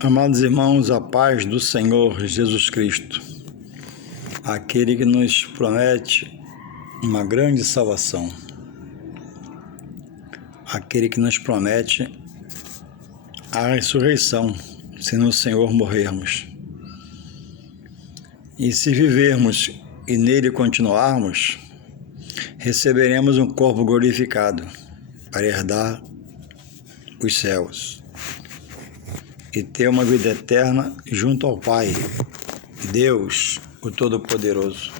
Amados irmãos, a paz do Senhor Jesus Cristo, aquele que nos promete uma grande salvação, aquele que nos promete a ressurreição, se no Senhor morrermos. E se vivermos e nele continuarmos, receberemos um corpo glorificado para herdar os céus e ter uma vida eterna junto ao Pai, Deus, o Todo-Poderoso.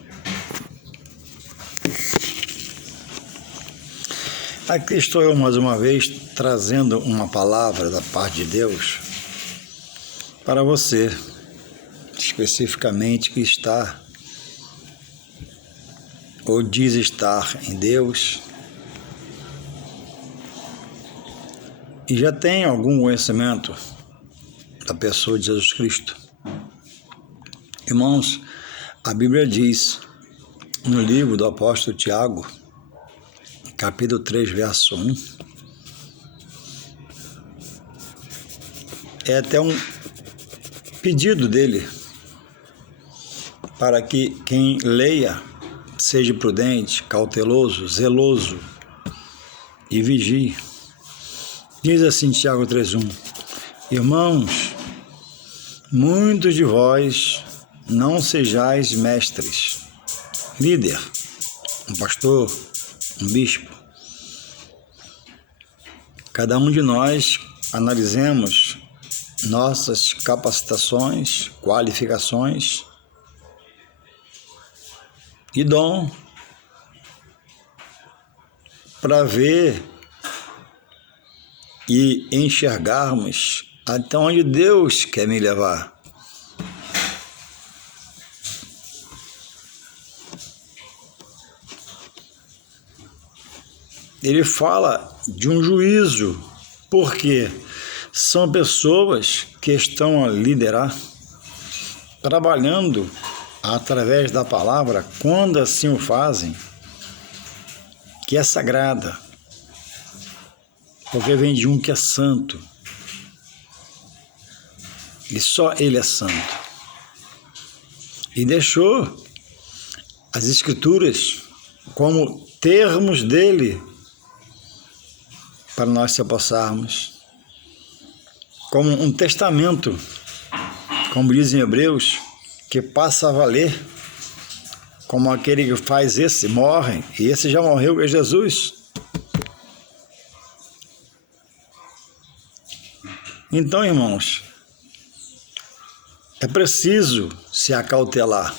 Aqui estou eu mais uma vez trazendo uma palavra da parte de Deus para você, especificamente que está ou diz estar em Deus e já tem algum conhecimento da pessoa de Jesus Cristo. Irmãos, a Bíblia diz no livro do apóstolo Tiago, capítulo 3, verso 1, é até um pedido dele para que quem leia seja prudente, cauteloso, zeloso e vigie. Diz assim Tiago 3:1: Irmãos, muitos de vós não sejais mestres, líder, um pastor, um bispo. Cada um de nós analisemos nossas capacitações, qualificações e dom para ver e enxergarmos até onde Deus quer me levar. Ele fala de um juízo, porque são pessoas que estão a liderar, trabalhando através da palavra, quando assim o fazem, que é sagrada, porque vem de um que é santo, e só ele é santo. E deixou as Escrituras como termos dele para nós se apossarmos, como um testamento, como diz em Hebreus, que passa a valer, como aquele que faz esse, morre, e esse já morreu, é Jesus. Então, irmãos, é preciso se acautelar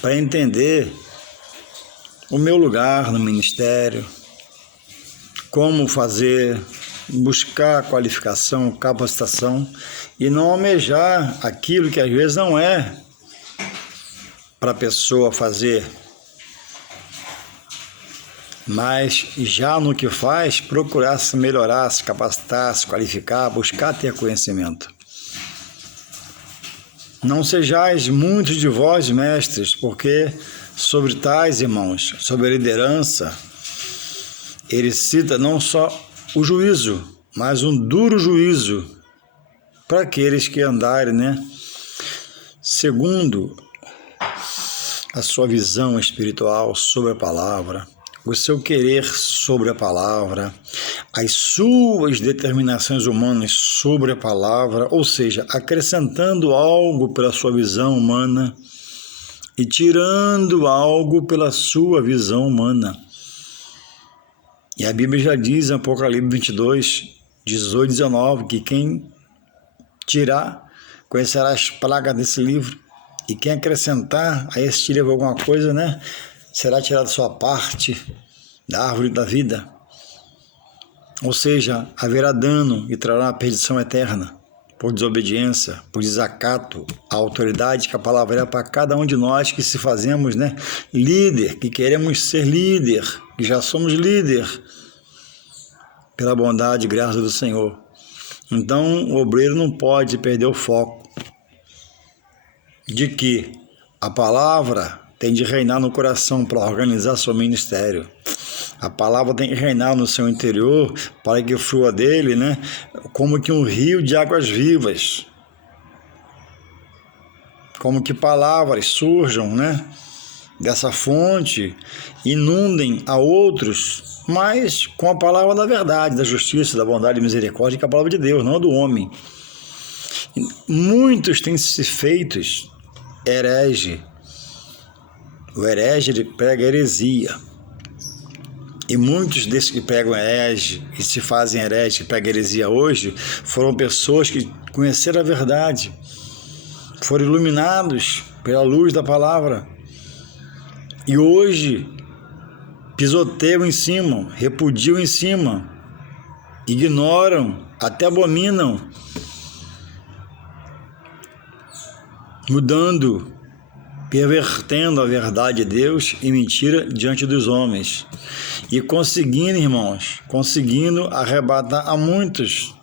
para entender o meu lugar no ministério, como fazer, buscar qualificação, capacitação e não almejar aquilo que às vezes não é para a pessoa fazer, mas já no que faz, procurar se melhorar, se capacitar, se qualificar, buscar ter conhecimento. Não sejais muitos de vós mestres, porque sobre tais, irmãos, sobre a liderança, ele cita não só o juízo, mas um duro juízo para aqueles que andarem, segundo a sua visão espiritual sobre a palavra, o seu querer sobre a palavra, as suas determinações humanas sobre a palavra, ou seja, acrescentando algo pela sua visão humana e tirando algo pela sua visão humana. E a Bíblia já diz em Apocalipse 22, 18 e 19, que quem tirar, conhecerá as pragas desse livro, e quem acrescentar a esse livro alguma coisa, será tirado sua parte da árvore da vida. Ou seja, haverá dano e trará a perdição eterna, por desobediência, por desacato à autoridade que a palavra é para cada um de nós que se fazemos, líder, que queremos ser líder, que já somos líder, pela bondade e graça do Senhor. Então, o obreiro não pode perder o foco de que a palavra tem de reinar no coração para organizar seu ministério. A palavra tem que reinar no seu interior para que flua dele, né? Como que um rio de águas vivas. Como que palavras surjam, né? Dessa fonte, inundem a outros, mas com a palavra da verdade, da justiça, da bondade e misericórdia, que é a palavra de Deus, não a do homem. Muitos têm se feito herege. O herege, ele prega heresia. E muitos desses que pregam herege e se fazem herege, que pregam heresia hoje, foram pessoas que conheceram a verdade, foram iluminados pela luz da palavra. E hoje pisoteiam em cima, repudiam em cima, ignoram, até abominam, mudando, pervertendo a verdade de Deus e mentira diante dos homens. E conseguindo, irmãos, arrebatar a muitos.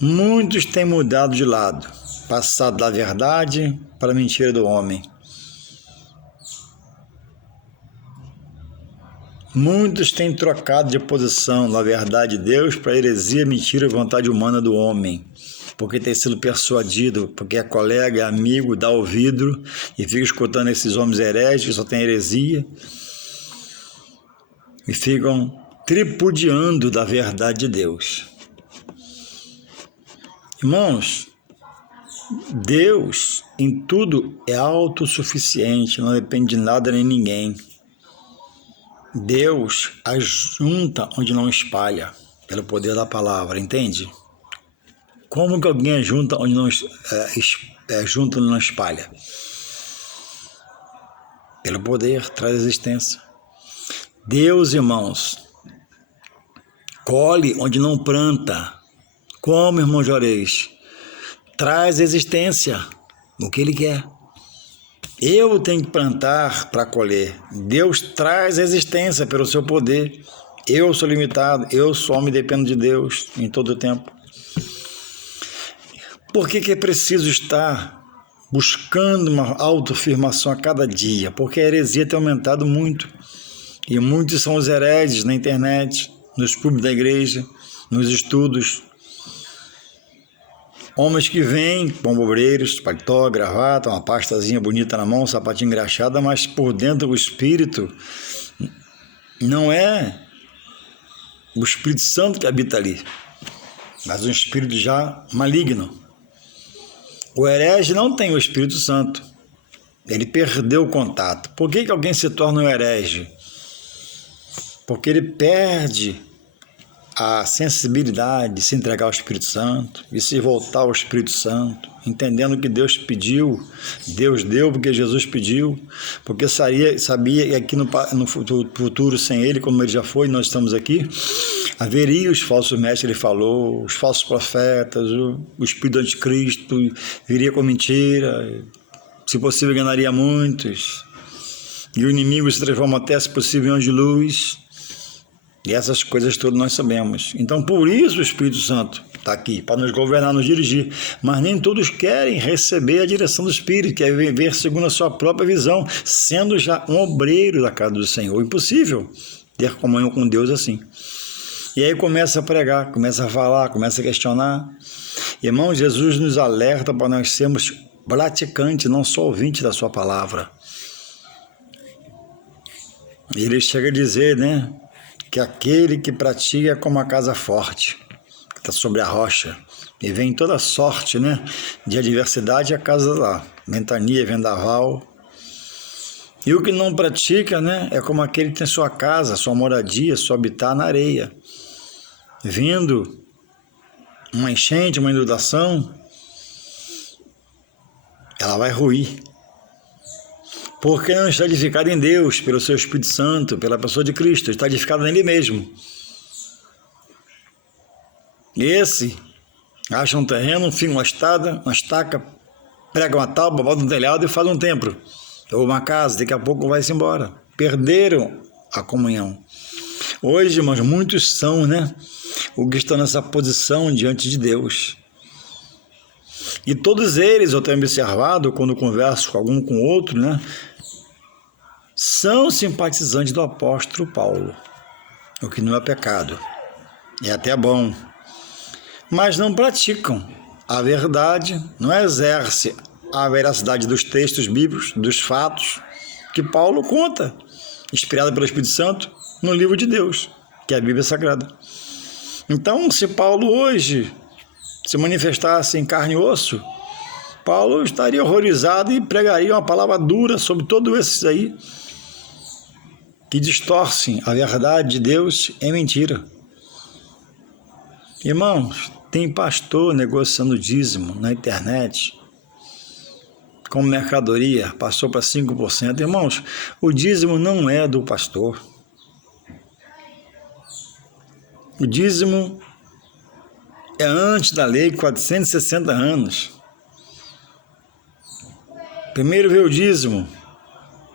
Muitos têm mudado de lado, passado da verdade para a mentira do homem. Muitos têm trocado de posição da verdade de Deus para a heresia, mentira e vontade humana do homem. Porque tem sido persuadido, porque é colega, é amigo, dá ouvido e fica escutando esses homens hereges que só tem heresia e ficam tripudiando da verdade de Deus. Irmãos, Deus em tudo é autossuficiente, não depende de nada nem ninguém. Deus ajunta onde não espalha, pelo poder da palavra, entende? Como que alguém ajunta onde não junta onde não espalha? Pelo poder, traz existência. Deus, irmãos, colhe onde não planta. Como, irmão Juarez? Traz existência, o que Ele quer. Eu tenho que plantar para colher. Deus traz existência pelo seu poder. Eu sou limitado, eu só me dependo de Deus em todo o tempo. Por que é preciso estar buscando uma autoafirmação a cada dia? Porque a heresia tem aumentado muito. E muitos são os hereges na internet, nos púlpitos da igreja, nos estudos. Homens que vêm com obreiros, paletó, gravata, uma pastazinha bonita na mão, sapatinho engraxado, mas por dentro o espírito não é o Espírito Santo que habita ali, mas um espírito já maligno. O herege não tem o Espírito Santo. Ele perdeu o contato. Por que alguém se torna um herege? Porque ele perde a sensibilidade de se entregar ao Espírito Santo e se voltar ao Espírito Santo, entendendo que Deus pediu, Deus deu porque Jesus pediu, porque sabia que aqui no futuro sem Ele, como Ele já foi, nós estamos aqui, haveria os falsos mestres, Ele falou, os falsos profetas, o Espírito Anticristo viria com mentira, se possível enganaria muitos, e o inimigo se transforma até, se possível, em anjo de luz. E essas coisas todas nós sabemos. Então, por isso o Espírito Santo está aqui, para nos governar, nos dirigir. Mas nem todos querem receber a direção do Espírito, querem viver segundo a sua própria visão, sendo já um obreiro da casa do Senhor. Impossível ter comunhão com Deus assim. E aí começa a pregar, começa a falar, começa a questionar. Irmão, Jesus nos alerta para nós sermos praticantes, não só ouvintes da sua palavra. Ele chega a dizer, né? Que aquele que pratica é como uma casa forte, que está sobre a rocha, e vem toda sorte, né, de adversidade a casa lá, ventania, vendaval. E o que não pratica, né, é como aquele que tem sua casa, sua moradia, seu habitar na areia. Vindo uma enchente, uma inundação, ela vai ruir. Porque não está edificado em Deus, pelo seu Espírito Santo, pela pessoa de Cristo, está edificado nele mesmo. Esse acha um terreno, enfim, uma estaca, prega uma tábua, bota um telhado e faz um templo, ou uma casa, daqui a pouco vai-se embora. Perderam a comunhão. Hoje, irmãos, muitos são, né, os que estão nessa posição diante de Deus. E todos eles, eu tenho observado, quando converso com algum com outro, né, são simpatizantes do apóstolo Paulo, o que não é pecado, é até bom, mas não praticam a verdade, não exerce a veracidade dos textos bíblicos, dos fatos que Paulo conta, inspirado pelo Espírito Santo, no livro de Deus, que é a Bíblia Sagrada. Então, se Paulo hoje se manifestasse em carne e osso, Paulo estaria horrorizado e pregaria uma palavra dura sobre todos esses aí que distorcem a verdade de Deus em mentira. Irmãos, tem pastor negociando dízimo na internet, como mercadoria, passou para 5%. Irmãos, o dízimo não é do pastor. O dízimo é antes da lei, 460 anos. Primeiro veio o dízimo,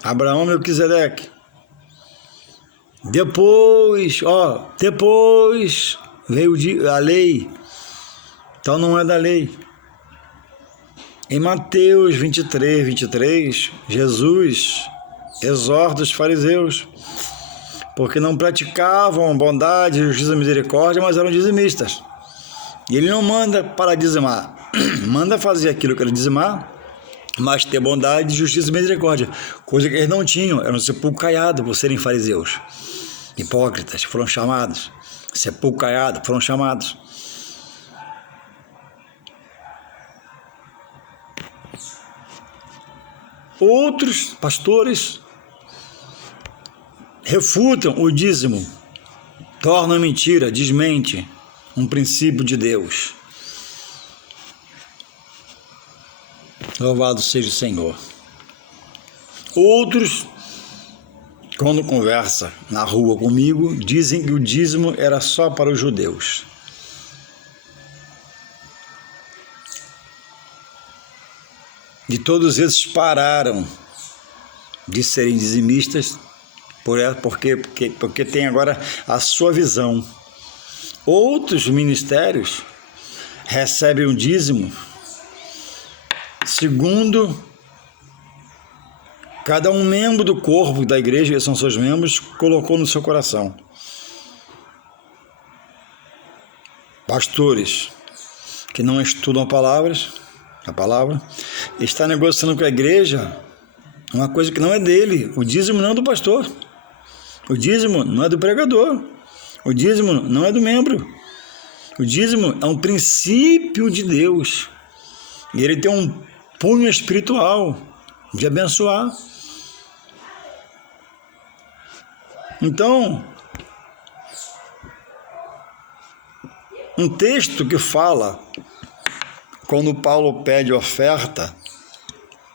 Abraão e Melquisedeque. Depois veio a lei. Então não é da lei. Em Mateus 23, Jesus exorta os fariseus, porque não praticavam bondade, justiça e misericórdia, mas eram dizimistas. E ele não manda para dizimar, manda fazer aquilo que era dizimar, mas ter bondade, justiça e misericórdia, coisa que eles não tinham, eram sepulcro caiado por serem fariseus. Hipócritas foram chamados, sepulcro caiado foram chamados. Outros pastores refutam o dízimo, tornam mentira, desmente um princípio de Deus. Louvado seja o Senhor. Outros, quando conversa na rua comigo, dizem que o dízimo era só para os judeus. E todos esses pararam de serem dizimistas porque tem agora a sua visão. Outros ministérios recebem um dízimo segundo cada um membro do corpo da igreja, que são seus membros, colocou no seu coração. Pastores que não estudam a palavra, está negociando com a igreja uma coisa que não é dele. O dízimo não é do pastor, o dízimo não é do pregador, o dízimo não é do membro. O dízimo é um princípio de Deus e ele tem um punho espiritual de abençoar. Então, um texto que fala quando Paulo pede oferta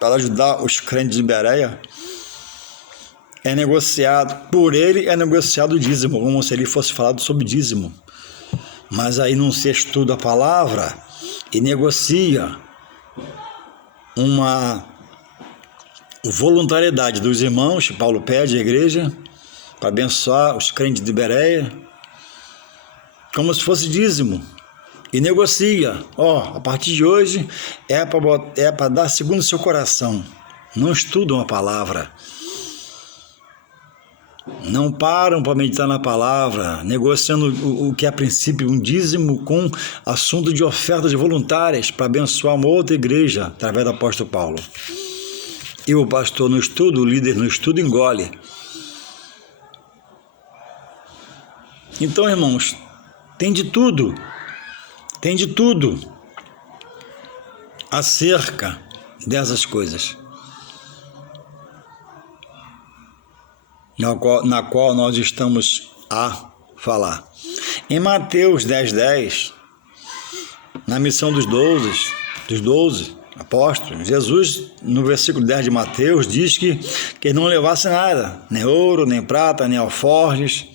para ajudar os crentes de Bereia, é negociado, por ele é negociado o dízimo, como se ele fosse falado sobre dízimo. Mas aí não se estuda a palavra e negocia uma voluntariedade dos irmãos, Paulo pede à igreja, para abençoar os crentes de Bereia, como se fosse dízimo. E negocia, a partir de hoje é para dar segundo o seu coração. Não estudam a palavra, não param para meditar na palavra, negociando o que é a princípio um dízimo com assunto de ofertas voluntárias para abençoar uma outra igreja através do apóstolo Paulo. E o pastor no estudo, o líder no estudo engole. Então, irmãos, tem de tudo acerca dessas coisas, na qual nós estamos a falar. Em Mateus 10:10, na missão dos 12 apóstolos, Jesus, no versículo 10 de Mateus, diz que eles não levassem nada, nem ouro, nem prata, nem alforjes.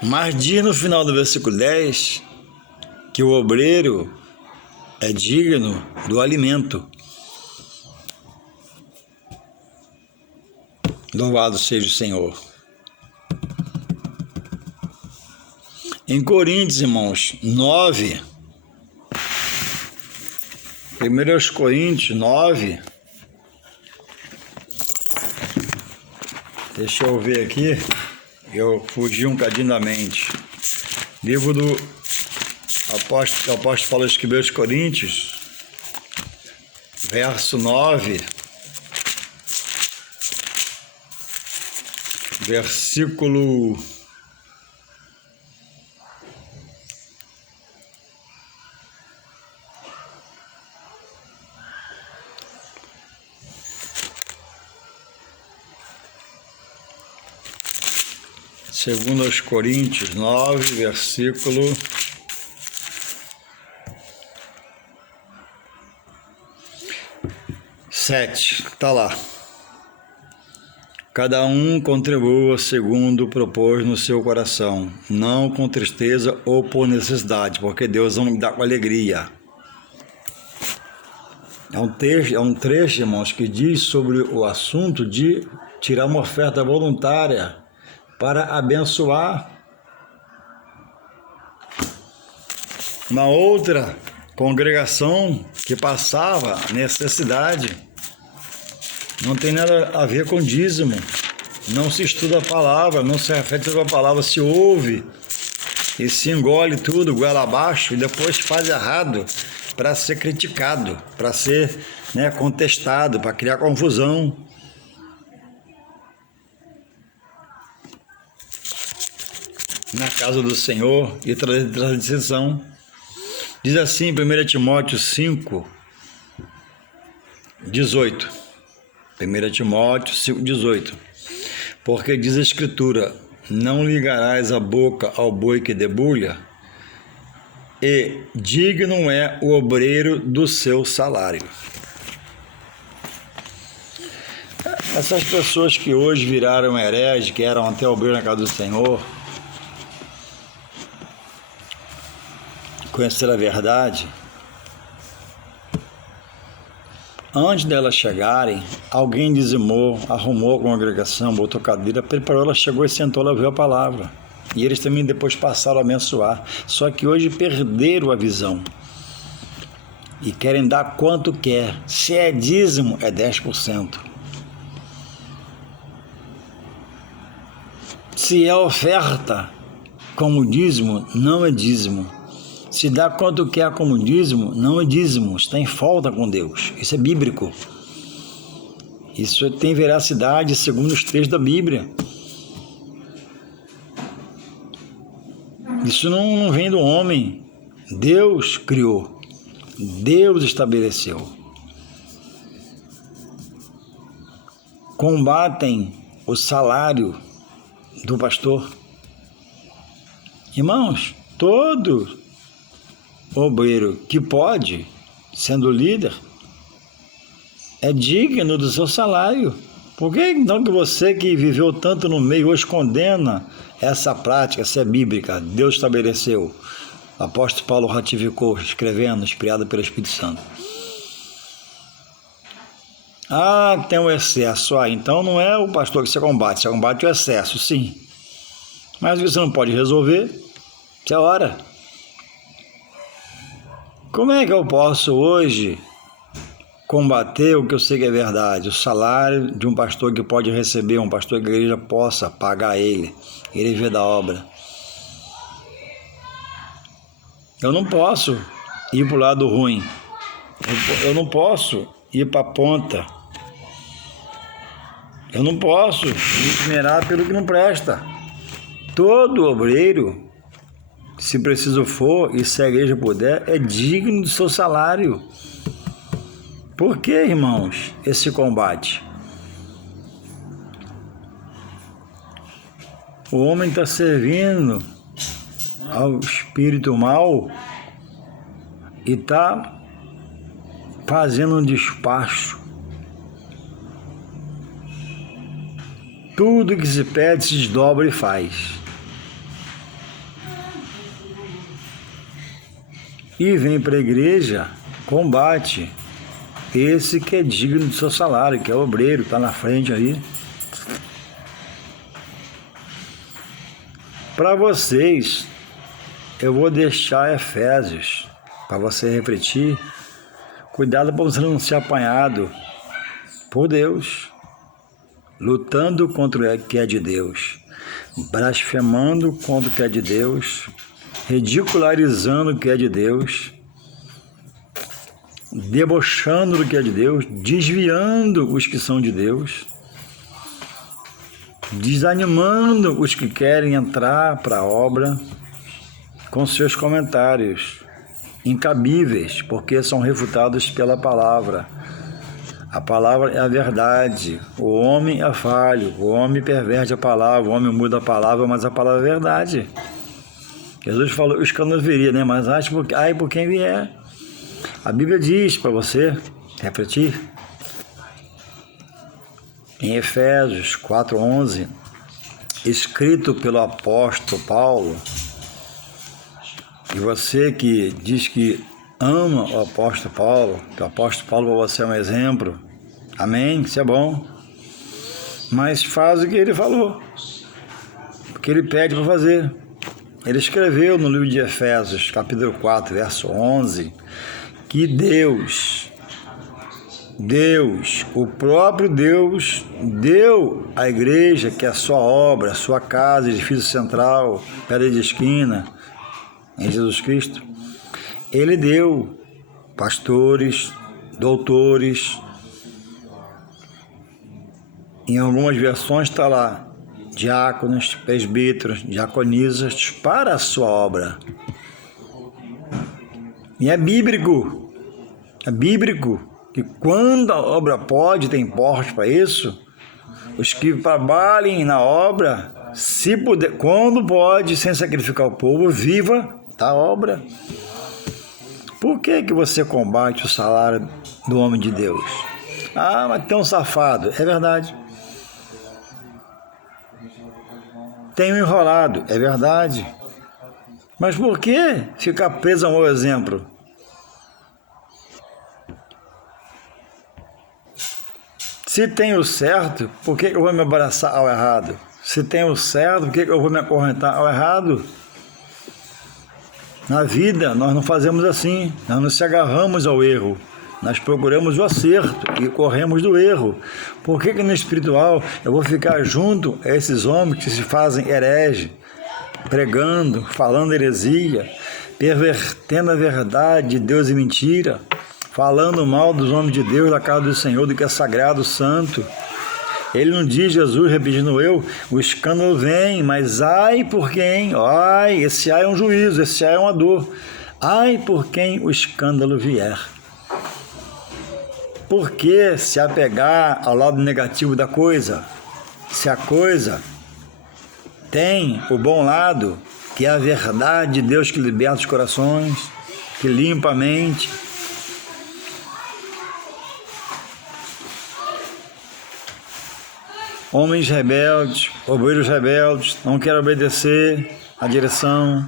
Mas diz no final do versículo 10 que o obreiro é digno do alimento. Louvado seja o Senhor. Em Coríntios, irmãos, 9, 1 Coríntios 9, Deixa eu ver aqui. Eu fugi um cadinho da mente. Livro do apóstolo Paulo escreveu aos Coríntios, verso 9, versículo 2 aos Coríntios 9, versículo 7, está lá. Cada um contribua segundo propôs no seu coração, não com tristeza ou por necessidade, porque Deus não dá com alegria. É um trecho, irmãos, que diz sobre o assunto de tirar uma oferta voluntária para abençoar uma outra congregação que passava necessidade. Não tem nada a ver com dízimo. Não se estuda a palavra, não se reflete sobre a palavra, se ouve e se engole tudo, goela abaixo, e depois faz errado para ser criticado, para ser contestado, para criar confusão. Na casa do Senhor e trazer decisão. Diz assim, 1 Timóteo 5, 18. 1 Timóteo 5, 18. Porque diz a Escritura, não ligarás a boca ao boi que debulha, e digno é o obreiro do seu salário. Essas pessoas que hoje viraram hereges, que eram até obreiros na casa do Senhor, conhecer a verdade, antes delas chegarem, alguém dizimou, arrumou a congregação, botou cadeira, preparou, ela chegou e sentou, ela viu a palavra. E eles também depois passaram a abençoar. Só que hoje perderam a visão. E querem dar quanto quer. Se é dízimo, é 10%. Se é oferta como dízimo, não é dízimo. Se dá quanto quer como dízimo, não é dízimo, está em falta com Deus. Isso é bíblico. Isso tem veracidade segundo os textos da Bíblia. Isso não vem do homem. Deus criou. Deus estabeleceu. Combatem o salário do pastor. Irmãos, todo obreiro que pode, sendo líder, é digno do seu salário. Por que então que você que viveu tanto no meio hoje condena essa prática, essa é bíblica? Deus estabeleceu. O apóstolo Paulo ratificou, escrevendo, inspirado pelo Espírito Santo. Ah, tem um excesso. Então não é o pastor que você combate o excesso, sim. Mas o que você não pode resolver, isso é hora. Como é que eu posso hoje combater o que eu sei que é verdade? O salário de um pastor que pode receber, um pastor que a igreja possa pagar ele vê da obra. Eu não posso ir para o lado ruim. Eu não posso ir para a ponta. Eu não posso me esmerar pelo que não presta. Todo obreiro, se preciso for, e se a igreja puder, é digno do seu salário. Por que, irmãos, esse combate? O homem está servindo ao espírito mal e está fazendo um despacho. Tudo que se pede se desdobra e faz. E vem para a igreja, combate esse que é digno do seu salário, que é o obreiro, está na frente aí. Para vocês, eu vou deixar Efésios, para você refletir. Cuidado para você não ser apanhado por Deus. lutando contra o que é de Deus, blasfemando contra o que é de Deus, ridicularizando o que é de Deus, debochando do que é de Deus, desviando os que são de Deus, desanimando os que querem entrar para a obra com seus comentários incabíveis, porque são refutados pela palavra. A palavra é a verdade, o homem é falho, o homem perverte a palavra, o homem muda a palavra, mas a palavra é verdade. Jesus falou, o escândalo viria, né? Mas ai por quem vier. A Bíblia diz para você refletir, em Efésios 4:11, escrito pelo apóstolo Paulo, e você que diz que ama o apóstolo Paulo, que o apóstolo Paulo para você é um exemplo, amém, isso é bom, mas faz o que ele falou, o que ele pede para fazer. Ele escreveu no livro de Efésios, capítulo 4, verso 11, que Deus, o próprio Deus, deu à igreja, que é a sua obra, a sua casa, edifício central, pedra de esquina, em Jesus Cristo. Ele deu pastores, doutores, em algumas versões está lá, diáconos, presbíteros, diaconisas, para a sua obra. E é bíblico que quando a obra pode, tem porte para isso, os que trabalhem na obra, se puder, quando pode, sem sacrificar o povo, viva da obra. Por que você combate o salário do homem de Deus? Ah, mas tem um safado. É verdade. Tem um enrolado. É verdade. Mas por que ficar preso ao meu exemplo? Se tem o certo, por que eu vou me abraçar ao errado? Se tem o certo, por que eu vou me acorrentar ao errado? Na vida, nós não fazemos assim, nós não se agarramos ao erro, nós procuramos o acerto e corremos do erro. Por que no espiritual eu vou ficar junto a esses homens que se fazem herege, pregando, falando heresia, pervertendo a verdade de Deus e mentira, falando mal dos homens de Deus, da casa do Senhor, do que é sagrado, santo? Ele não diz, Jesus, repetindo eu, o escândalo vem, mas ai por quem? Ai, esse ai é um juízo, esse ai é uma dor. Ai por quem o escândalo vier. Por que se apegar ao lado negativo da coisa? Se a coisa tem o bom lado, que é a verdade de Deus que liberta os corações, que limpa a mente. Homens rebeldes, obreiros rebeldes, não querem obedecer à direção,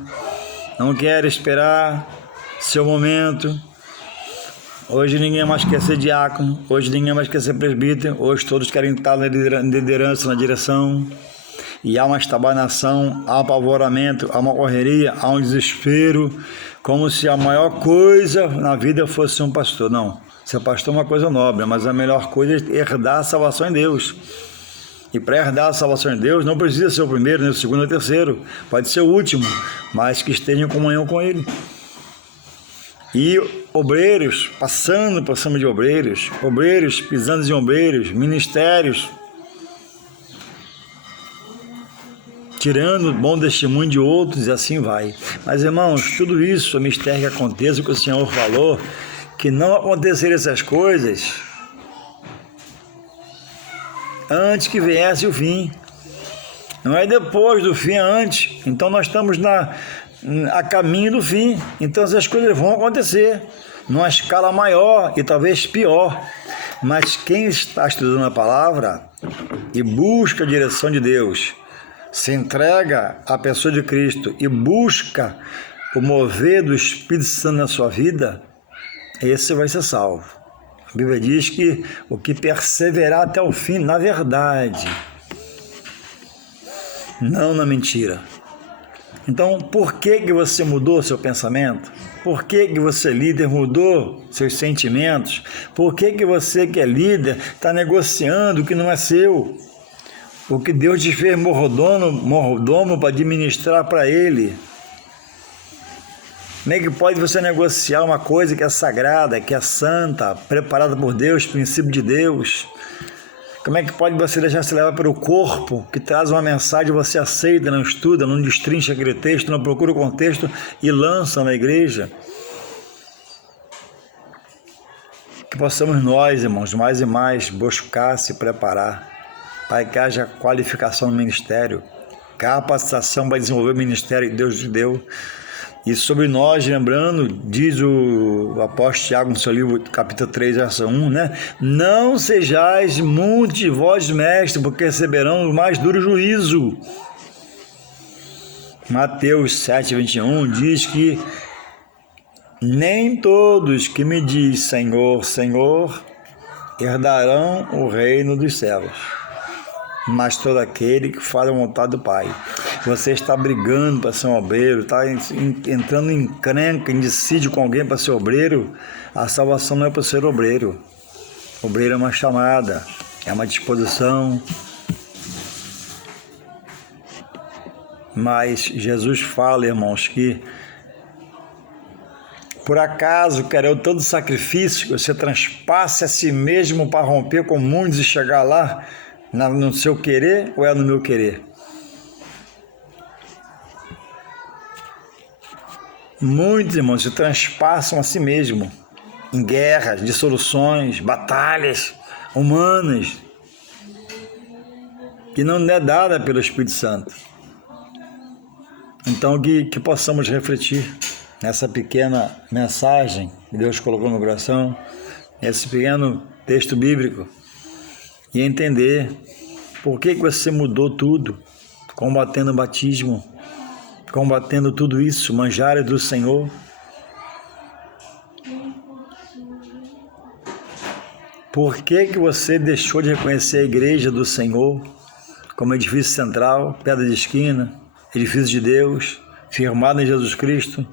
não querem esperar seu momento. Hoje ninguém mais quer ser diácono, hoje ninguém mais quer ser presbítero, hoje todos querem estar na liderança, na direção. E há uma estabanação, há um apavoramento, há uma correria, há um desespero, como se a maior coisa na vida fosse ser um pastor. Não, ser pastor é uma coisa nobre, mas a melhor coisa é herdar a salvação em Deus. E para herdar a salvação em Deus, não precisa ser o primeiro, nem o segundo, nem o terceiro. Pode ser o último, mas que esteja em comunhão com Ele. E obreiros, passando por cima de obreiros, obreiros pisando em obreiros, ministérios, tirando bom testemunho de outros e assim vai. Mas, irmãos, tudo isso é mistério que aconteça, o que o Senhor falou, que não acontecer essas coisas antes que viesse o fim. Não é depois do fim, é antes. Então nós estamos a caminho do fim. Então essas coisas vão acontecer numa escala maior e talvez pior. Mas quem está estudando a palavra e busca a direção de Deus, se entrega à pessoa de Cristo e busca o mover do Espírito Santo na sua vida, esse vai ser salvo. A Bíblia diz que o que perseverar até o fim, na verdade, não na mentira. Então, por que você mudou seu pensamento? Por que você, líder, mudou seus sentimentos? Por que você, que é líder, está negociando o que não é seu? O que Deus te fez mordomo para administrar para Ele. Como é que pode você negociar uma coisa que é sagrada, que é santa, preparada por Deus, princípio de Deus? Como é que pode você deixar se levar pelo corpo, que traz uma mensagem, você aceita, não estuda, não destrincha aquele texto, não procura o contexto e lança na igreja? Que possamos nós, irmãos, mais e mais buscar se preparar para que haja qualificação no ministério, capacitação para desenvolver o ministério que Deus te deu. E sobre nós, lembrando, diz o apóstolo Tiago no seu livro, capítulo 3, verso 1, né? Não sejais muitos de vós mestres, porque receberão o mais duro juízo. Mateus 7, 21 diz que nem todos que me diz Senhor, Senhor, herdarão o reino dos céus, mas todo aquele que faz a vontade do Pai. Você está brigando para ser um obreiro, está entrando em encrenca, em dissídio com alguém para ser obreiro, a salvação não é para ser obreiro. Obreiro é uma chamada, é uma disposição. Mas Jesus fala, irmãos, que por acaso, querendo todo sacrifício, você transpasse a si mesmo para romper com muitos e chegar lá no seu querer ou é no meu querer? Muitos, irmãos, se transpassam a si mesmo em guerras, dissoluções, batalhas humanas que não é dada pelo Espírito Santo. Então, que possamos refletir nessa pequena mensagem que Deus colocou no coração, nesse pequeno texto bíblico, e entender por que você mudou tudo, combatendo o batismo, combatendo tudo isso, manjares do Senhor. Por que você deixou de reconhecer a igreja do Senhor como edifício central, pedra de esquina, edifício de Deus, firmado em Jesus Cristo?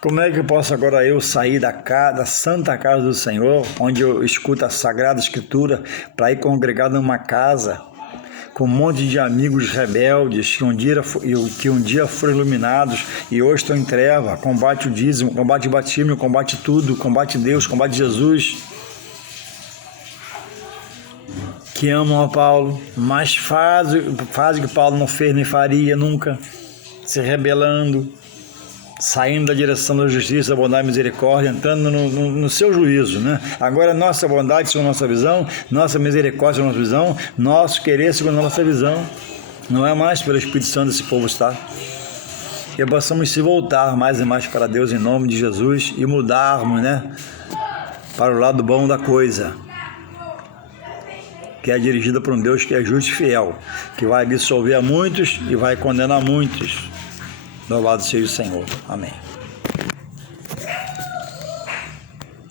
Como é que eu posso agora sair da santa casa do Senhor, onde eu escuto a Sagrada Escritura, para ir congregar numa casa com um monte de amigos rebeldes que um dia foram iluminados e hoje estão em treva, combate o dízimo, combate o batismo, combate tudo, combate Deus, combate Jesus, que amam a Paulo, mas faz o que Paulo não fez nem faria nunca, se rebelando, saindo da direção da justiça, da bondade e misericórdia, entrando no seu juízo, né? Agora, nossa bondade segundo a nossa visão, nossa misericórdia segundo a nossa visão, nosso querer segundo a nossa visão, não é mais pelo Espírito Santo esse povo está. Que possamos se voltar mais e mais para Deus em nome de Jesus e mudarmos, né? Para o lado bom da coisa, que é dirigida por um Deus que é justo e fiel, que vai absolver a muitos e vai condenar muitos. Louvado seja o Senhor. Amém.